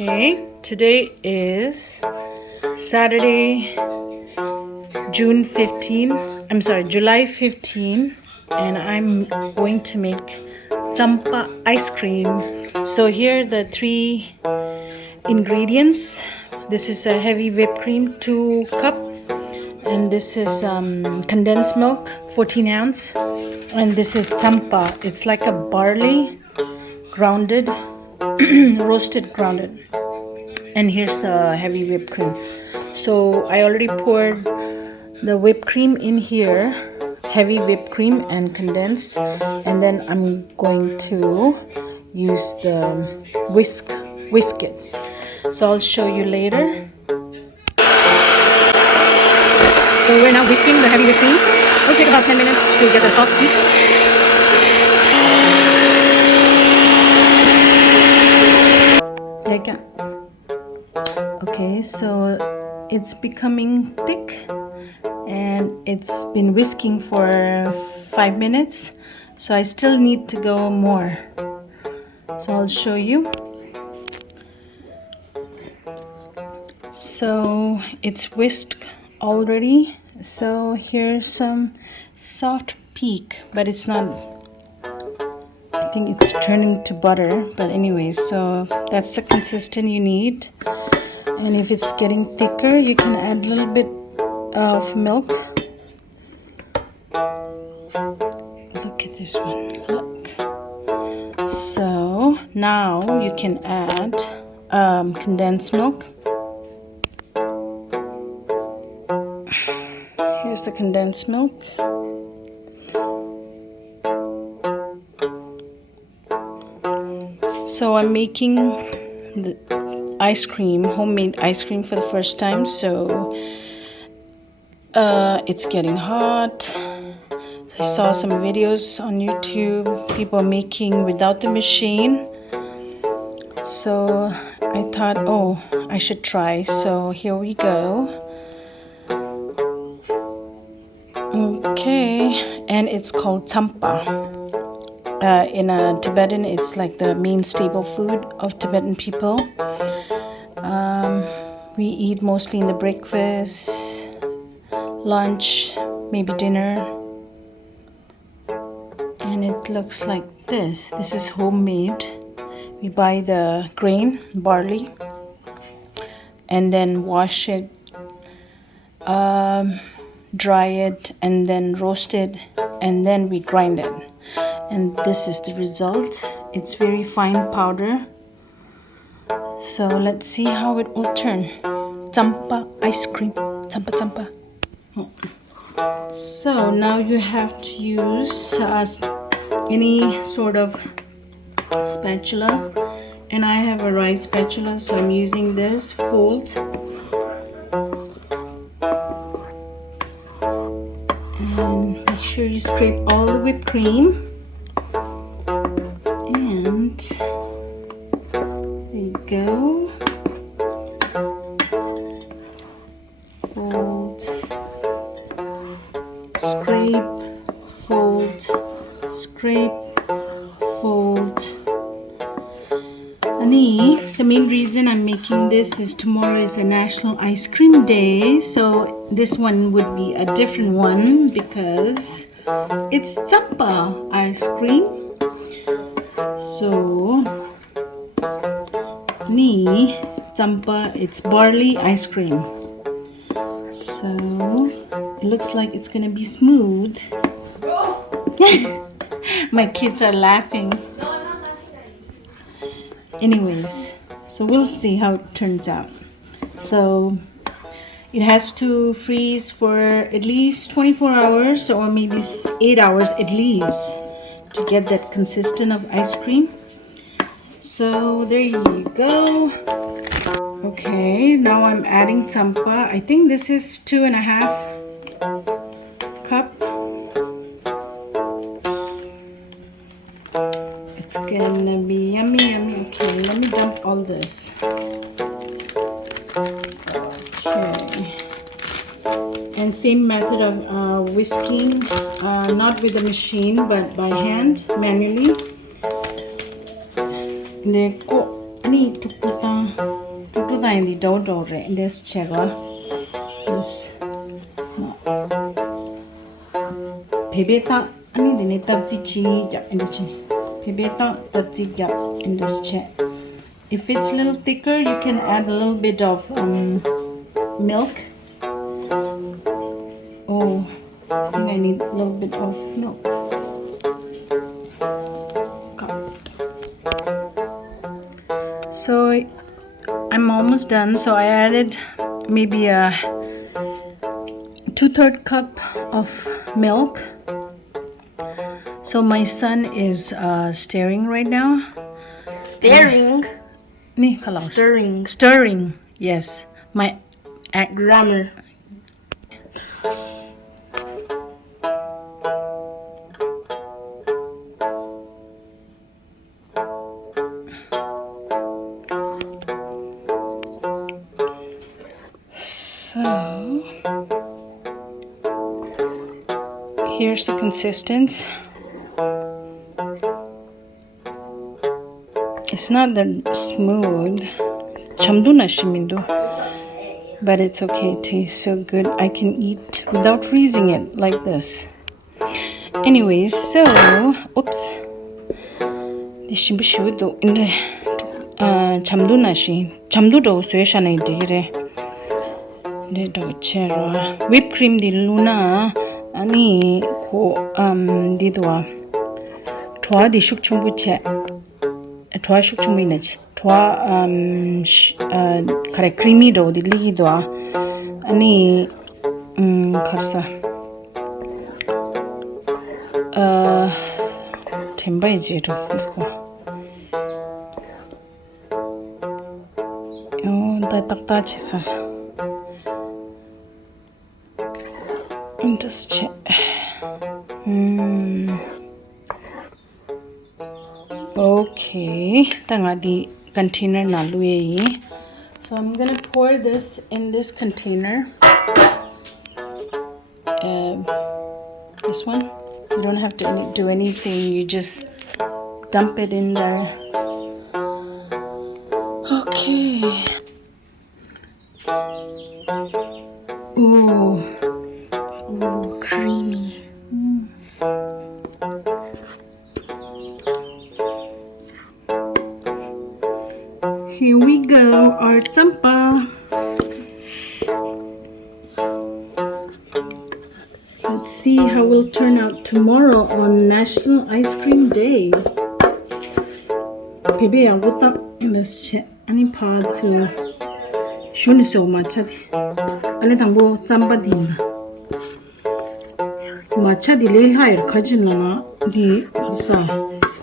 Okay, today is Saturday, June 15. I'm sorry, July 15, and I'm going to make Tsampa ice cream. So here are the three ingredients. This is a heavy whipped cream, 2 cup, and this is condensed milk, 14 ounce, and this is Tsampa. It's like a barley grounded, roasted grounded. And here's the heavy whipped cream. So I already poured the whipped cream in here, heavy whipped cream and condensed, and then I'm going to use the whisk it. So I'll show you later. So we're now whisking the heavy whipped cream. It'll take about 10 minutes to get the soft peak. Okay, so it's becoming thick and it's been whisking for 5 minutes, so I still need to go more. So I'll show you. So it's whisked already, so here's some soft peak, but it's not, I think it's turning to butter, but anyways, so that's the consistency you need. And if it's getting thicker, you can add a little bit of milk. Look at this one, look. So now you can add condensed milk. Here's the condensed milk. So I'm making the ice cream, homemade ice cream, for the first time, so it's getting hot. So I saw some videos on YouTube, people making without the machine, so I thought, oh, I should try. So here we go. Okay, and it's called Tsampa. In Tibetan, it's like the main staple food of Tibetan people. We eat mostly in the breakfast, lunch, maybe dinner. And it looks like this. This is homemade. We buy the grain, barley, and then wash it, dry it, and then roast it, and then we grind it. And this is the result. It's very fine powder. So let's see how it will turn. Tsampa ice cream. Tsampa, Tsampa. So now you have to use any sort of spatula. And I have a rice spatula, so I'm using this. Fold. And make sure you scrape all the whipped cream. And there you go. Fold, scrape, fold, scrape, fold. The main reason I'm making this is tomorrow is a National Ice Cream Day, so this one would be a different one because it's Tsampa ice cream. So Tsampa, it's barley ice cream. So it looks like it's gonna be smooth. My kids are laughing. Anyways, so we'll see how it turns out. So it has to freeze for at least 24 hours or maybe 8 hours at least to get that consistent of ice cream. So there you go. Okay, now I'm adding Tsampa. I think this is 2.5 cup. It's gonna be yummy, yummy. Okay, let me dump all this. Okay. And same method of whisking, not with the machine, but by hand, manually. Ani tuktuta in the dodo re in this chega. This pebeta ani dine tabzi chini ya in this chini. Pebeta tabzi ya in this che. If it's a little thicker, you can add a little bit of milk. Oh, I think I need a little bit of milk. So I'm almost done. So I added maybe a 2/3 cup of milk. So my son is stirring right now. Stirring. Stirring. Yes. My Grammar. So here's the consistency. It's not that smooth, but it's okay. It tastes so good. I can eat without freezing it like this. Anyways, so oops. This is in the chamdudo sueshana digre. Whipped cream di luna ani ko didwa. Twa di shukchumbu che. Twa shukchumbu inachi. Twa kare creamy do di ligidwa ani karsa temba ijeto isko yo da takta chisa just check. Okay, tanga di container na luye. So I'm gonna pour this in this container. This one. You don't have to do anything. You just dump it in there. Okay. Ooh, creamy. Here we go, our Tsampa. Let's see how we'll turn out tomorrow on National Ice Cream Day. Baby, I would up in this chat. Any part to show so much. I let them go Tsampa dinner. Matcha the lil higher kajinana the sa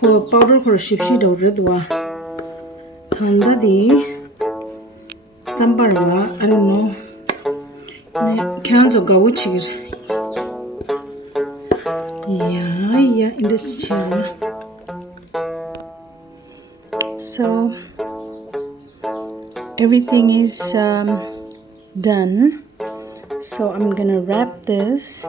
ko powder for shipshi do redwa. Thanda the Tsampa, I don't know. Can't go cheese. Yeah, in this chair. So everything is done. So I'm gonna wrap this.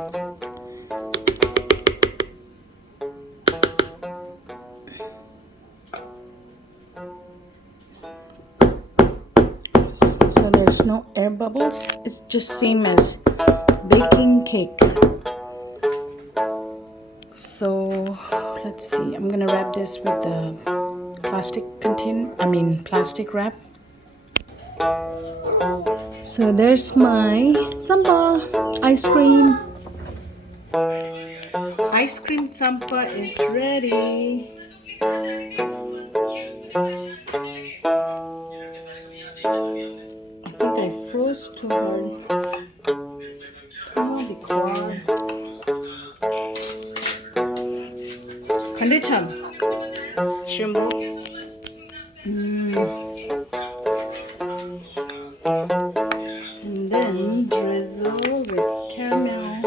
So there's no air bubbles. It's just same as baking cake. So let's see. I'm gonna wrap this with the plastic wrap. So there's my Tsampa ice cream. Ice cream Tsampa is ready. I think I froze too hard. Oh, the cord. Kandichan. Shimbo. And then drizzle with caramel.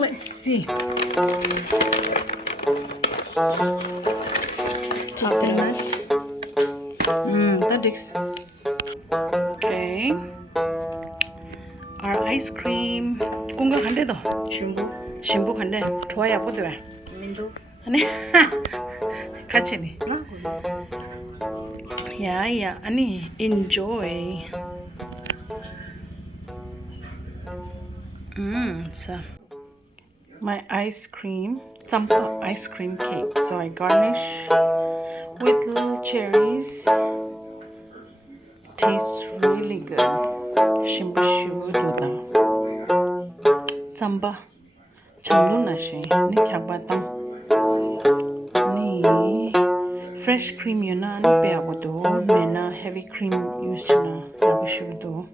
Let's see. Coconut. That is okay. our ice cream. 공격 한 대도. Shimbo. 신부 한대. 좋아야 보드와. Mindo. 아니. 같이니. No. Yeah. 아니, enjoy. So my ice cream, Tsampa ice cream cake. So I garnish with little cherries. Tastes really good. Shimbu duda. Tsampa. Chamlu na she. Ni kyabatam. Ni fresh cream yuna ni pe abodo. Mena heavy cream use chuna. Yabu shudu.